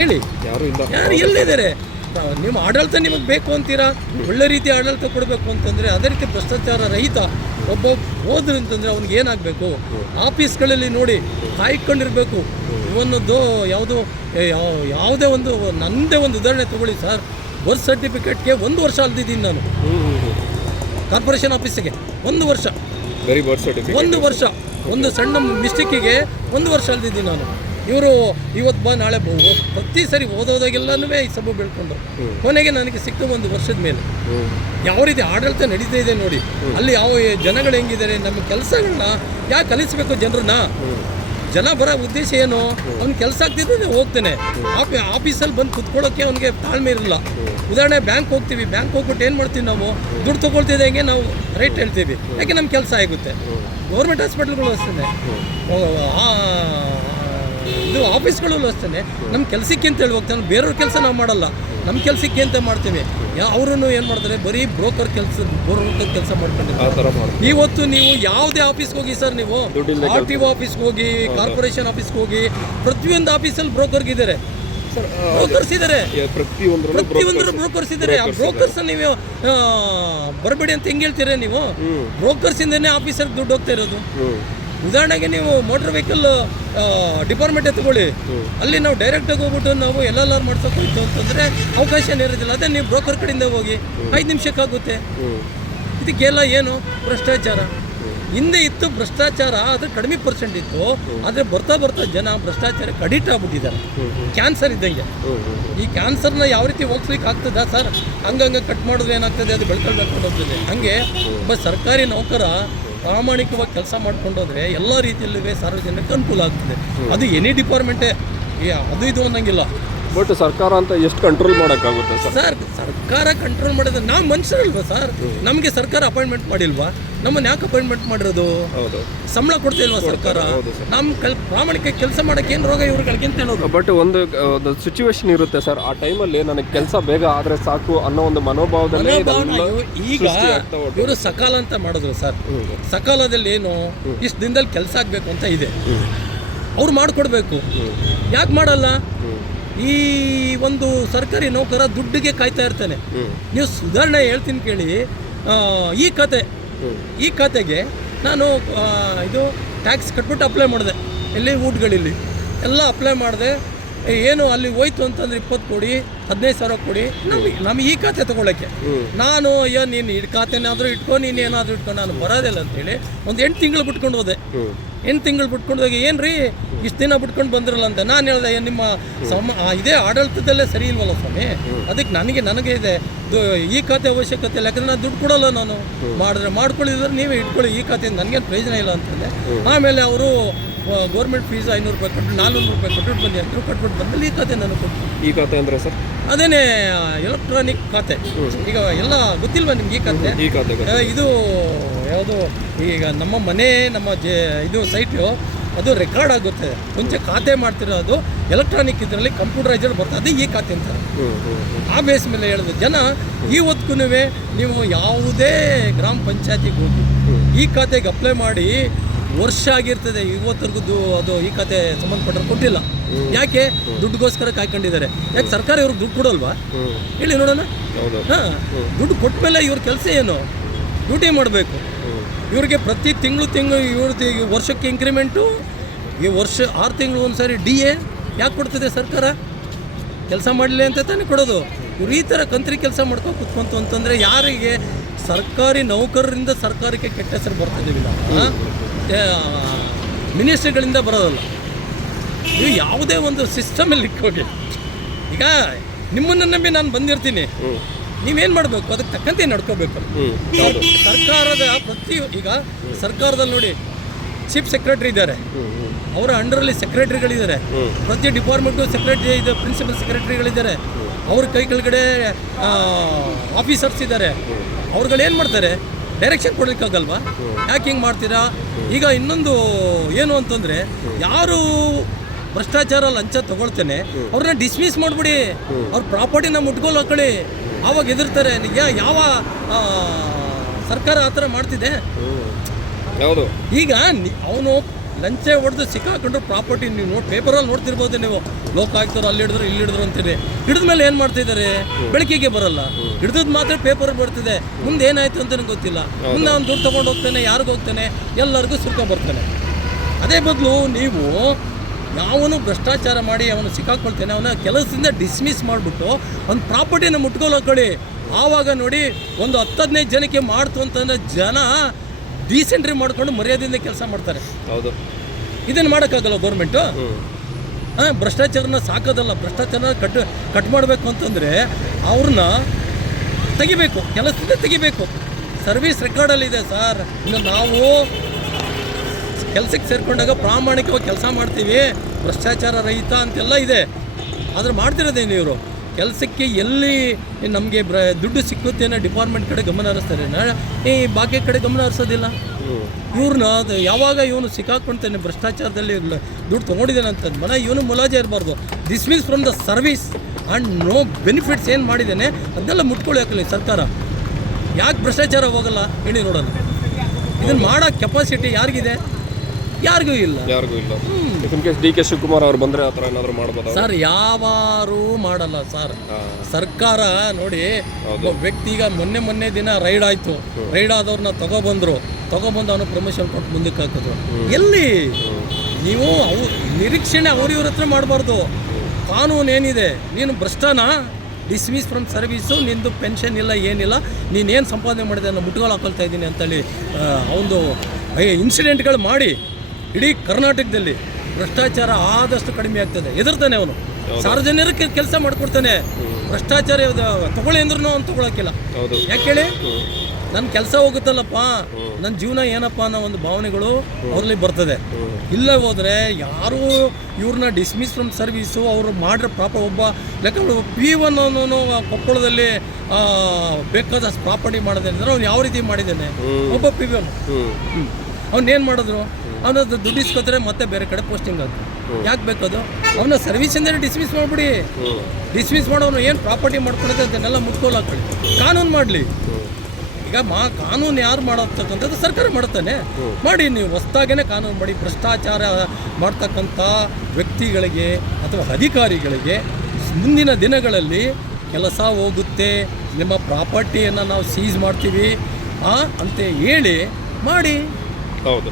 ಹೇಳಿ, ಯಾರು ಎಲ್ಲಿದ್ದಾರೆ? ನಿಮ್ಮ ಆಡಳಿತ ನಿಮಗೆ ಬೇಕು ಅಂತೀರಾ, ಒಳ್ಳೆ ರೀತಿ ಆಡಳಿತ ಕೊಡಬೇಕು ಅಂತಂದರೆ ಅದೇ ರೀತಿ ಭ್ರಷ್ಟಾಚಾರ ರಹಿತ ಒಬ್ಬ ಹೋದ್ರು ಅಂತಂದರೆ ಅವ್ನಿಗೆ ಏನಾಗಬೇಕು? ಆಫೀಸ್ಗಳಲ್ಲಿ ನೋಡಿ ಕಾಯ್ಕೊಂಡಿರಬೇಕು. ಇವನ್ನದು ಯಾವುದೇ ಒಂದು ನನ್ನದೇ ಒಂದು ಉದಾಹರಣೆ ತೊಗೊಳ್ಳಿ ಸರ್. ಬರ್ತ್ ಸರ್ಟಿಫಿಕೇಟ್ಗೆ 1 ವರ್ಷ ಅಲ್ದಿದ್ದೀನಿ ನಾನು ಕಾರ್ಪೊರೇಷನ್ ಆಫೀಸಿಗೆ. 1 ವರ್ಷ, ಬರೀ ಬರ್ತ್ ಸರ್ಟಿಫಿಕೇಟ್ 1 ವರ್ಷ. ಒಂದು ಸಣ್ಣ ಮಿಸ್ಟೇಕಿಗೆ 1 ವರ್ಷ ಅಲ್ದಿದ್ದೀನಿ ನಾನು. ಇವರು ಇವತ್ತು ಬಾ ನಾಳೆ ಪ್ರತಿ ಸರಿ ಓದೋದಾಗೆಲ್ಲನೂ ಈ ಸಬು ಬೆಳ್ಕೊಂಡು ಕೊನೆಗೆ ನನಗೆ ಸಿಕ್ಕ 1 ವರ್ಷದ ಮೇಲೆ ಯಾವ ರೀತಿ ಆಡಳಿತ ನಡೀತಾ ಇದೆ ನೋಡಿ. ಅಲ್ಲಿ ಯಾವ ಜನಗಳು ಹೆಂಗಿದ್ದಾರೆ, ನಮ್ಮ ಕೆಲಸಗಳನ್ನ ಯಾಕೆ ಕಲಿಸಬೇಕು ಜನರನ್ನ? ಜನ ಬರೋ ಉದ್ದೇಶ ಏನು? ಅವ್ನು ಕೆಲಸ ಆಗ್ತಿದ್ರೆ ಹೋಗ್ತಾನೆ. ಆಫೀಸಲ್ಲಿ ಬಂದು ಕುತ್ಕೊಳ್ಳೋಕ್ಕೆ ಅವ್ನಿಗೆ ತಾಳ್ಮೆ ಇರಲ್ಲ. ಉದಾಹರಣೆ ಬ್ಯಾಂಕ್ ಹೋಗ್ತೀವಿ, ಬ್ಯಾಂಕ್ ಹೋಗ್ಬಿಟ್ಟು ಏನು ಮಾಡ್ತೀವಿ ನಾವು? ದುಡ್ಡು ತೊಗೊಳ್ತಿದ್ದಂಗೆ ನಾವು ರೈಟ್ ಹೇಳ್ತೀವಿ, ಯಾಕೆ ನಮ್ಮ ಕೆಲಸ ಆಗುತ್ತೆ. ಗೌರ್ಮೆಂಟ್ ಹಾಸ್ಪಿಟ್ಲ್ಗಳು ಅಷ್ಟೇ, ಇದು ಆಫೀಸ್ಗಳಲ್ಲೂ ಅಷ್ಟೇ. ನಮ್ಮ ಕೆಲಸಕ್ಕೆ ಅಂತ ಹೇಳಿ ಹೋಗ್ತಾನೆ, ಬೇರೆಯವ್ರ ಕೆಲಸ ನಾವು ಮಾಡಲ್ಲ, ನಮ್ಮ ಕೆಲಸಕ್ಕೆ ಅಂತ ಮಾಡ್ತೀವಿ. ಅವರನ್ನು ಏನು ಮಾಡ್ತಾರೆ? ಬರೀ ಬ್ರೋಕರ್ ಕೆಲಸ ಮಾಡ್ಕೊಂಡಿದ್ದಾರೆ. ಇವತ್ತು ನೀವು ಯಾವುದೇ ಆಫೀಸ್ಗೆ ಹೋಗಿ ಸರ್, ನೀವು RTO ಆಫೀಸ್ಗೆ ಹೋಗಿ, ಕಾರ್ಪೊರೇಷನ್ ಆಫೀಸ್ಗೆ ಹೋಗಿ, ಪ್ರತಿಯೊಂದು ಆಫೀಸಲ್ಲಿ ಬ್ರೋಕರ್ಗಿದ್ದಾರೆ, ಬ್ರೋಕರ್ಸ್ ಇದ್ದಾರೆ, ಪ್ರತಿಯೊಂದರ ಬ್ರೋಕರ್ಸ್ ಇದ್ದಾರೆ. ಆ ಬ್ರೋಕರ್ಸ್ ನೀವು ಬರಬೇಡಿ ಅಂತ ಹೆಂಗೆ ಹೇಳ್ತೀರಾ ನೀವು? ಬ್ರೋಕರ್ಸಿಂದನೇ ಆಫೀಸರ್ಗೆ ದುಡ್ಡು ಹೋಗ್ತಾ ಇರೋದು. ಉದಾಹರಣೆಗೆ ನೀವು ಮೋಟರ್ ವೆಹಿಕಲ್ ಡಿಪಾರ್ಟ್ಮೆಂಟ್ ಎತ್ಕೊಳ್ಳಿ, ಅಲ್ಲಿ ನಾವು ಡೈರೆಕ್ಟಾಗಿ ಹೋಗ್ಬಿಟ್ಟು ನಾವು LLR ಮಾಡ್ಸೋಕೆ ಹೋಯ್ತು ಅಂತಂದರೆ ಅವಕಾಶನೇ ಇರೋದಿಲ್ಲ. ಅದೇ ನೀವು ಬ್ರೋಕರ್ ಕಡೆಯಿಂದ ಹೋಗಿ 5 ನಿಮಿಷಕ್ಕಾಗುತ್ತೆ. ಇದಕ್ಕೆಲ್ಲ ಏನು? ಭ್ರಷ್ಟಾಚಾರ. ಹಿಂದೆ ಇತ್ತು ಭ್ರಷ್ಟಾಚಾರ, ಅದು ಕಡಿಮೆ ಪರ್ಸೆಂಟ್ ಇತ್ತು. ಆದರೆ ಬರ್ತಾ ಬರ್ತಾ ಜನ ಭ್ರಷ್ಟಾಚಾರಕ್ಕೆ ಅಡಿಕ್ಟ್ ಆಗ್ಬಿಟ್ಟಿದ್ದಾರೆ. ಕ್ಯಾನ್ಸರ್ ಇದ್ದಂಗೆ. ಈ ಕ್ಯಾನ್ಸರ್ನ ಯಾವ ರೀತಿ ಹೋಗ್ಸ್ಲಿಕ್ಕೆ ಆಗ್ತದಾ ಸರ್? ಹಂಗಂಗೆ ಕಟ್ ಮಾಡಿದ್ರೆ ಏನಾಗ್ತದೆ? ಅದು ಬೆಳ್ಕೊಂಡು ಹೋಗ್ತದೆ. ಹಾಗೆ ಒಬ್ಬ ಸರ್ಕಾರಿ ನೌಕರ ಪ್ರಾಮಾಣಿಕವಾಗಿ ಕೆಲಸ ಮಾಡ್ಕೊಂಡೋದ್ರೆ ಎಲ್ಲ ರೀತಿಯಲ್ಲೂ ಸಾರ್ವಜನಿಕರಿಗೆ ಅನುಕೂಲ ಆಗ್ತದೆ. ಅದು ಎನಿ ಡಿಪಾರ್ಟ್ಮೆಂಟೇ, ಅದು ಇದು ಅನ್ನಂಗಿಲ್ಲ. ಬಟ್ ಸರ್ಕಾರ ಅಂತ ಎಷ್ಟು ಕಂಟ್ರೋಲ್ ಮಾಡೋಕ್ಕಾಗುತ್ತೆ ಸರ್? ಸರ್ಕಾರ ಕಂಟ್ರೋಲ್ ಮಾಡೋದು ನಾವು ಮನುಷ್ಯರಲ್ವಾ ಸರ್? ನಮಗೆ ಸರ್ಕಾರ ಅಪಾಯಿಂಟ್ಮೆಂಟ್ ಮಾಡಿಲ್ವಾ? ನಮ್ಮನ್ನು ಯಾಕೆ ಅಪಾಯಿಂಟ್ಮೆಂಟ್ ಮಾಡಿರೋದು? ಸಂಬಳ ಕೊಡ್ತಾ ಇಲ್ವಾ ಸರ್ಕಾರ? ನಮ್ಮ ಪ್ರಾಮಾಣಿಕ ಕೆಲಸ ಮಾಡೋಕ್ಕೆ ಏನು ರೋಗ ಇವ್ರುಗಳಿಗೆ ಅಂತ ಹೇಳೋದು. ಬಟ್ ಒಂದು ಸಿಚುವೇಶನ್ ಇರುತ್ತೆ ಸರ್, ಆ ಟೈಮಲ್ಲಿ ನನಗೆ ಕೆಲಸ ಬೇಗ ಆದರೆ ಸಾಕು ಅನ್ನೋ ಒಂದು ಮನೋಭಾವದಲ್ಲಿ ಈಗ ಇವರು ಸಕಾಲ ಅಂತ ಮಾಡಿದ್ರು ಸರ್. ಸಕಾಲದಲ್ಲಿ ಏನು, ಇಷ್ಟು ದಿನದಲ್ಲಿ ಕೆಲಸ ಆಗಬೇಕು ಅಂತ ಇದೆ, ಅವ್ರು ಮಾಡಿಕೊಡ್ಬೇಕು. ಯಾಕೆ ಮಾಡಲ್ಲ? ಈ ಒಂದು ಸರ್ಕಾರಿ ನೌಕರ ದುಡ್ಡಿಗೆ ಕಾಯ್ತಾ ಇರ್ತಾನೆ. ನೀವು ಉದಾಹರಣೆ ಹೇಳ್ತೀನಿ ಕೇಳಿ. ಈ ಖಾತೆಗೆ ನಾನು ಇದು ಟ್ಯಾಕ್ಸ್ ಕಟ್ಬಿಟ್ಟು ಅಪ್ಲೈ ಮಾಡಿದೆ. ಎಲ್ಲಿ ಊಟಗಳಲ್ಲಿ ಎಲ್ಲ ಅಪ್ಲೈ ಮಾಡಿದೆ. ಏನು ಅಲ್ಲಿ ಹೋಯ್ತು ಅಂತಂದ್ರೆ 20 ಕೋಟಿ 15 ಸಾವಿರ ಕೊಡಿ ನಮಗೆ ಈ ಖಾತೆ ತೊಗೊಳಕ್ಕೆ. ನಾನು ಅಯ್ಯೋ ನೀನು ಈ ಖಾತೆನಾದರೂ ಇಟ್ಕೊ, ನೀನು ಏನಾದರೂ ಇಟ್ಕೊ, ನಾನು ಬರೋದಿಲ್ಲ ಅಂತೇಳಿ ಒಂದು 8 ತಿಂಗಳು ಬಿಟ್ಕೊಂಡು ಹೋದೆ. 8 ತಿಂಗಳು ಬಿಟ್ಕೊಂಡು ಹೋಗಿ ಏನು ರೀ ಇಷ್ಟು ದಿನ ಬಿಟ್ಕೊಂಡು ಬಂದಿರಲ್ಲ ಅಂತ ನಾನು ಹೇಳಿದೆ. ನಿಮ್ಮ ಇದೇ ಆಡಳಿತದಲ್ಲೇ ಸರಿ ಇಲ್ವಲ್ಲ ಸ್ವಾಮಿ, ಅದಕ್ಕೆ ನನಗೆ ಇದೆ ಈ ಖಾತೆ ಅವಶ್ಯಕತೆ ಇಲ್ಲ. ಯಾಕಂದರೆ ನಾನು ದುಡ್ಡು ಕೊಡೋಲ್ಲ, ನಾನು ಮಾಡ್ಕೊಳ್ಳಿದ್ರೆ ನೀವೇ ಇಟ್ಕೊಳ್ಳಿ, ಈ ಖಾತೆಯಿಂದ ನನಗೇನು ಪ್ರಯೋಜನ ಇಲ್ಲ ಅಂತಂದೆ. ಆಮೇಲೆ ಅವರು ಗೌರ್ಮೆಂಟ್ ಫೀಸ್ 500 ರೂಪಾಯಿ ಕೊಟ್ಟು 400 ರೂಪಾಯಿ ಕೊಟ್ಬಿಟ್ಟು ಬನ್ನಿ ಅಂತ ಕೊಟ್ಬಿಟ್ಟು ಬಂದಲ್ಲಿ ಈ ಖಾತೆ ನನಗೆ ಕೊಟ್ಟು. ಈ ಖಾತೆ ಅಂದರೆ ಸರ್ ಅದೇನೇ ಎಲೆಕ್ಟ್ರಾನಿಕ್ ಖಾತೆ. ಈಗ ಎಲ್ಲ ಗೊತ್ತಿಲ್ವಾ ನಿಮ್ಗೆ ಈ ಖಾತೆ? ಇದು ಯಾವುದು ಈಗ ನಮ್ಮ ಮನೆ ನಮ್ಮ ಇದು ಸೈಟು ಅದು ರೆಕಾರ್ಡ್ ಆಗುತ್ತೆ. ಮುಂಚೆ ಖಾತೆ ಮಾಡ್ತಿರೋದು ಎಲೆಕ್ಟ್ರಾನಿಕ್ ಇದರಲ್ಲಿ ಕಂಪ್ಯೂಟರೈಸ್ಡ್ ಬರ್ತದೆ ಈ ಖಾತೆ ಅಂತ. ಆ ಬೇಸ್ ಮೇಲೆ ಹೇಳಿದ್ರು ಜನ. ಇವತ್ತಿಗೂ ನೀವು ಯಾವುದೇ ಗ್ರಾಮ ಪಂಚಾಯತಿಗೆ ಹೋಗಿ ಈ ಖಾತೆಗೆ ಅಪ್ಲೈ ಮಾಡಿ ವರ್ಷ ಆಗಿರ್ತದೆ, ಇವತ್ತರೆಗೂ ಅದು ಈ ಖಾತೆ ಸಂಬಂಧಪಟ್ಟರು ಕೊಟ್ಟಿಲ್ಲ. ಯಾಕೆ? ದುಡ್ಡುಗೋಸ್ಕರ ಕಾಯ್ಕೊಂಡಿದ್ದಾರೆ. ಯಾಕೆ ಸರ್ಕಾರ ಇವ್ರಿಗೆ ದುಡ್ಡು ಕೊಡಲ್ವಾ? ಹೇಳಿ ನೋಡೋಣ. ದುಡ್ಡು ಕೊಟ್ಟ ಮೇಲೆ ಇವ್ರ ಕೆಲಸ ಏನು? ಡ್ಯೂಟಿ ಮಾಡಬೇಕು. ಇವ್ರಿಗೆ ಪ್ರತಿ ತಿಂಗಳು ಇವ್ರದ್ದು ವರ್ಷಕ್ಕೆ ಇಂಕ್ರಿಮೆಂಟು, ಈ ವರ್ಷ 6 ತಿಂಗಳು ಒಂದು ಸಾರಿ DA ಯಾಕೆ ಕೊಡ್ತದೆ ಸರ್ಕಾರ? ಕೆಲಸ ಮಾಡಲಿ ಅಂತ ತಾನೇ ಕೊಡೋದು. ಇವ್ರು ಈ ಥರ ಕಂತ್ರಿ ಕೆಲಸ ಮಾಡ್ಕೊಂಡು ಕುತ್ಕೊಂತು ಅಂತಂದರೆ ಯಾರಿಗೆ? ಸರ್ಕಾರಿ ನೌಕರರಿಂದ ಸರ್ಕಾರಕ್ಕೆ ಕೆಟ್ಟ ಹೆಸರು ಬರ್ತಿದ್ದೀವಿ ನಾವು, ಮಿನಿಸ್ಟ್ರಿಗಳಿಂದ ಬರೋದಲ್ಲ. ನೀವು ಯಾವುದೇ ಒಂದು ಸಿಸ್ಟಮಲ್ಲಿ ಇಕ್ಕೋಗಿ. ಈಗ ನಿಮ್ಮನ್ನು ನಂಬಿ ನಾನು ಬಂದಿರ್ತೀನಿ, ನೀವೇನು ಮಾಡಬೇಕು? ಅದಕ್ಕೆ ತಕ್ಕಂತೆ ನಡ್ಕೋಬೇಕು. ಸರ್ಕಾರದ ಈಗ ಸರ್ಕಾರದಲ್ಲಿ ನೋಡಿ ಚೀಫ್ ಸೆಕ್ರೆಟರಿ ಇದ್ದಾರೆ, ಅವರ ಅಂಡರಲ್ಲಿ ಸೆಕ್ರೆಟರಿಗಳಿದ್ದಾರೆ, ಪ್ರತಿ ಡಿಪಾರ್ಟ್ಮೆಂಟು ಸೆಕ್ರೆಟರಿ ಇದೆ, ಪ್ರಿನ್ಸಿಪಲ್ ಸೆಕ್ರೆಟರಿಗಳಿದ್ದಾರೆ, ಅವ್ರ ಕೈ ಕೆಳಗಡೆ ಆಫೀಸರ್ಸ್ ಇದ್ದಾರೆ. ಅವ್ರುಗಳೇನು ಮಾಡ್ತಾರೆ? ಡೈರೆಕ್ಷನ್ ಕೊಡಲಿಕ್ಕಾಗಲ್ವಾ? ಯಾಕೆ ಹಿಂಗೆ ಮಾಡ್ತೀರಾ? ಈಗ ಇನ್ನೊಂದು ಏನು ಅಂತಂದರೆ, ಯಾರು ಭ್ರಷ್ಟಾಚಾರ ಲಂಚ ತೊಗೊಳ್ತೇನೆ ಅವ್ರನ್ನ ಡಿಸ್ಮಿಸ್ ಮಾಡಿಬಿಡಿ, ಅವ್ರ ಪ್ರಾಪರ್ಟಿನ ಮುಟ್ಗೋಲು ಹಾಕೊಳ್ಳಿ, ಆವಾಗ ಎದುರ್ತಾರೆ. ಯಾವ ಸರ್ಕಾರ ಆ ಥರ ಮಾಡ್ತಿದೆ? ಈಗ ಅವನು ಲಂಚೆ ಹೊಡೆದು ಸಿಕ್ಕಾಕೊಂಡ್ರು ಪ್ರಾಪರ್ಟಿ ನೀವು ಪೇಪರಲ್ಲಿ ನೋಡ್ತಿರ್ಬೋದು ನೀವು, ಲೋಕಾಯುಕ್ತರು ಅಲ್ಲಿ ಹಿಡಿದ್ರು ಇಲ್ಲಿ ಹಿಡಿದ್ರು ಅಂತೀರಿ. ಹಿಡಿದ ಮೇಲೆ ಏನು ಮಾಡ್ತಿದ್ದಾರೆ, ಬೆಳಕಿಗೆ ಬರಲ್ಲ. ಹಿಡಿದ್ ಮಾತ್ರ ಪೇಪರ್ ಬರ್ತಿದೆ, ಮುಂದೆ ಏನಾಯ್ತು ಅಂತ ನನಗೆ ಗೊತ್ತಿಲ್ಲ. ಮುಂದೆ ಅವ್ನು ದುಡ್ಡು ತೊಗೊಂಡು ಹೋಗ್ತಾನೆ, ಯಾರಿಗೂ ಹೋಗ್ತಾನೆ, ಎಲ್ಲರಿಗೂ ಸುರ್ಕ ಬರ್ತಾನೆ. ಅದೇ ಬದಲು ನೀವು ಯಾವನು ಭ್ರಷ್ಟಾಚಾರ ಮಾಡಿ ಅವನು ಸಿಕ್ಕಾಕೊಳ್ತಾನೆ, ಅವನ ಕೆಲಸದಿಂದ ಡಿಸ್ಮಿಸ್ ಮಾಡಿಬಿಟ್ಟು ಒಂದು ಪ್ರಾಪರ್ಟಿನ ಮುಟ್ಕೊಳ್ಳಿ. ಆವಾಗ ನೋಡಿ ಒಂದು 10-15 ಜನಕ್ಕೆ ಮಾಡ್ತು ಅಂತಂದರೆ ಜನ ಡೀಸೆಂಟ್ರಿ ಮಾಡ್ಕೊಂಡು ಮರ್ಯಾದೆಯಿಂದ ಕೆಲಸ ಮಾಡ್ತಾರೆ. ಹೌದು, ಇದನ್ನು ಮಾಡೋಕ್ಕಾಗಲ್ಲ ಗೌರ್ಮೆಂಟು. ಭ್ರಷ್ಟಾಚಾರನ ಸಾಕೋದಲ್ಲ, ಭ್ರಷ್ಟಾಚಾರನ ಕಟ್ ಮಾಡಬೇಕು ಅಂತಂದರೆ ಅವ್ರನ್ನ ತೆಗಿಬೇಕು, ಕೆಲಸದಿಂದ ತೆಗಿಬೇಕು. ಸರ್ವಿಸ್ ರೆಕಾರ್ಡಲ್ಲಿದೆ ಸರ್. ಇನ್ನು ನಾವು ಕೆಲಸಕ್ಕೆ ಸೇರಿಕೊಂಡಾಗ ಪ್ರಾಮಾಣಿಕವಾಗಿ ಕೆಲಸ ಮಾಡ್ತೀವಿ, ಭ್ರಷ್ಟಾಚಾರ ರಹಿತ ಅಂತೆಲ್ಲ ಇದೆ. ಆದರೆ ಮಾಡ್ತಿರೋದೇನು ಇವರು, ಕೆಲಸಕ್ಕೆ ಎಲ್ಲಿ ನಮಗೆ ದುಡ್ಡು ಸಿಕ್ಕುತ್ತೆ ಅನ್ನೋ ಡಿಪಾರ್ಟ್ಮೆಂಟ್ ಕಡೆ ಗಮನ ಹರಿಸ್ತಾರೆ, ಈ ಬಾಕಿ ಕಡೆ ಗಮನ ಹರಿಸೋದಿಲ್ಲ. ಇವ್ರನ್ನ ಯಾವಾಗ ಇವನು ಸಿಕ್ಕಾಕೊಳ್ತಾನೆ ಭ್ರಷ್ಟಾಚಾರದಲ್ಲಿ ದುಡ್ಡು ತೊಗೊಂಡಿದ್ದಾನೆ ಅಂತಂದ ಮನೆ ಇವನು ಮುಲಾಜೆ ಇರಬಾರ್ದು. Dismiss from the service and no benefits ಏನು ಮಾಡಿದ್ದಾನೆ ಅದನ್ನೆಲ್ಲ ಮುಟ್ಕೊಳ್ಳಿ ಹಾಕಲಿ ಸರ್ಕಾರ. ಯಾಕೆ ಭ್ರಷ್ಟಾಚಾರ ಹೋಗಲ್ಲ ಹೇಳಿ ನೋಡೋಣ. ಇದನ್ನು ಮಾಡೋ ಕೆಪಾಸಿಟಿ ಯಾರಿಗಿದೆ? ಯಾರಿಗೂ ಇಲ್ಲ. In case D K Shivakumar ಅವ್ರು ಬಂದರೆ ಆ ಥರ ಏನಾದರೂ ಮಾಡ್ಬೋದು ಸರ್? ಯಾವಾರು ಮಾಡಲ್ಲ ಸರ್. ಸರ್ಕಾರ ನೋಡಿ, ಒಬ್ಬ ವ್ಯಕ್ತಿಗ ಮೊನ್ನೆ ದಿನ ರೈಡ್ ಆಯಿತು, ರೈಡ್ ಆದವ್ರನ್ನ ತಗೊಬಂದು ಅವನು ಪ್ರಮೋಷನ್ ಕೊಟ್ಟು ಮುಂದಕ್ಕೆ ಹಾಕಿದ್ರು. ಎಲ್ಲಿ ನೀವು ನಿರೀಕ್ಷಣೆ ಇವ್ರ ಹತ್ರ ಮಾಡಬಾರ್ದು. ಕಾನೂನು ಏನಿದೆ, ನೀನು ಭ್ರಷ್ಟನ ಡಿಸ್ಮಿಸ್ ಫ್ರಮ್ ಸರ್ವೀಸು, ನಿಂದು ಪೆನ್ಷನ್ ಇಲ್ಲ ಏನಿಲ್ಲ, ನೀನೇನು ಸಂಪಾದನೆ ಮಾಡಿದೆ ಅನ್ನೋ ಮುಟ್ಗಳು ಹಾಕೊಳ್ತಾ ಇದ್ದೀನಿ ಅಂತೇಳಿ ಒಂದು ಇನ್ಸಿಡೆಂಟ್ಗಳು ಮಾಡಿ ಇಡೀ ಕರ್ನಾಟಕದಲ್ಲಿ ಭ್ರಷ್ಟಾಚಾರ ಆದಷ್ಟು ಕಡಿಮೆ ಆಗ್ತದೆ. ಎದುರ್ತಾನೆ ಅವನು, ಸಾರ್ವಜನಿಕರಿಗೆ ಕೆಲಸ ಮಾಡಿಕೊಡ್ತಾನೆ. ಭ್ರಷ್ಟಾಚಾರ ತಗೊಳ್ಳಿ ಅಂದ್ರೂ ಅವ್ನು ತೊಗೊಳಕ್ಕಿಲ್ಲ. ಯಾಕೆ ಹೇಳಿ? ನನ್ನ ಕೆಲಸ ಹೋಗುತ್ತಲ್ಲಪ್ಪ, ನನ್ನ ಜೀವನ ಏನಪ್ಪ ಅನ್ನೋ ಒಂದು ಭಾವನೆಗಳು ಅವ್ರಲ್ಲಿ ಬರ್ತದೆ. ಇಲ್ಲ ಹೋದರೆ ಯಾರು ಇವ್ರನ್ನ ಡಿಸ್ಮಿಸ್ ಫ್ರಮ್ ಸರ್ವೀಸು ಅವರು ಮಾಡಿರೋ ಒಬ್ಬ ಲೆಕ್ಕ P1 ಅನ್ನೋನು ಕೊಪ್ಪಳದಲ್ಲಿ ಬೇಕಾದಷ್ಟು ಪ್ರಾಪರ್ಟಿ ಮಾಡಿದೆ ಅಂದರೆ ಅವ್ನು ಯಾವ ರೀತಿ ಮಾಡಿದ್ದಾನೆ? ಒಬ್ಬ P1 ಅವ್ನೇನು ಮಾಡಿದ್ರು, ಅವನದು ದುಡ್ಡು ಇಸ್ಕೊತಾರೆ ಮತ್ತೆ ಬೇರೆ ಕಡೆ ಪೋಸ್ಟಿಂಗ್ ಆಗ್ತದೆ. ಯಾಕೆ ಬೇಕದು? ಅವನ ಸರ್ವಿಸಿಂದ ಡಿಸ್ಮಿಸ್ ಮಾಡಿಬಿಡಿ. ಡಿಸ್ಮಿಸ್ ಮಾಡೋನು ಏನು ಪ್ರಾಪರ್ಟಿ ಮಾಡ್ಕೊಳಕ್ಕೆ ಅದನ್ನೆಲ್ಲ ಮುಟ್ಕೋಲ್ ಹಾಕೊಳ್ಳಿ. ಕಾನೂನು ಮಾಡಲಿ. ಈಗ ಕಾನೂನು ಯಾರು ಮಾಡತಕ್ಕಂಥದ್ದು ಸರ್ಕಾರ ಮಾಡುತ್ತಾನೆ. ಮಾಡಿ, ನೀವು ಹೊಸ್ದಾಗೇ ಕಾನೂನು ಮಾಡಿ. ಭ್ರಷ್ಟಾಚಾರ ಮಾಡ್ತಕ್ಕಂಥ ವ್ಯಕ್ತಿಗಳಿಗೆ ಅಥವಾ ಅಧಿಕಾರಿಗಳಿಗೆ ಮುಂದಿನ ದಿನಗಳಲ್ಲಿ ಕೆಲಸ ಹೋಗುತ್ತೆ, ನಿಮ್ಮ ಪ್ರಾಪರ್ಟಿಯನ್ನು ನಾವು ಸೀಸ್ ಮಾಡ್ತೀವಿ ಅಂತ ಹೇಳಿ ಮಾಡಿ. ಹೌದು.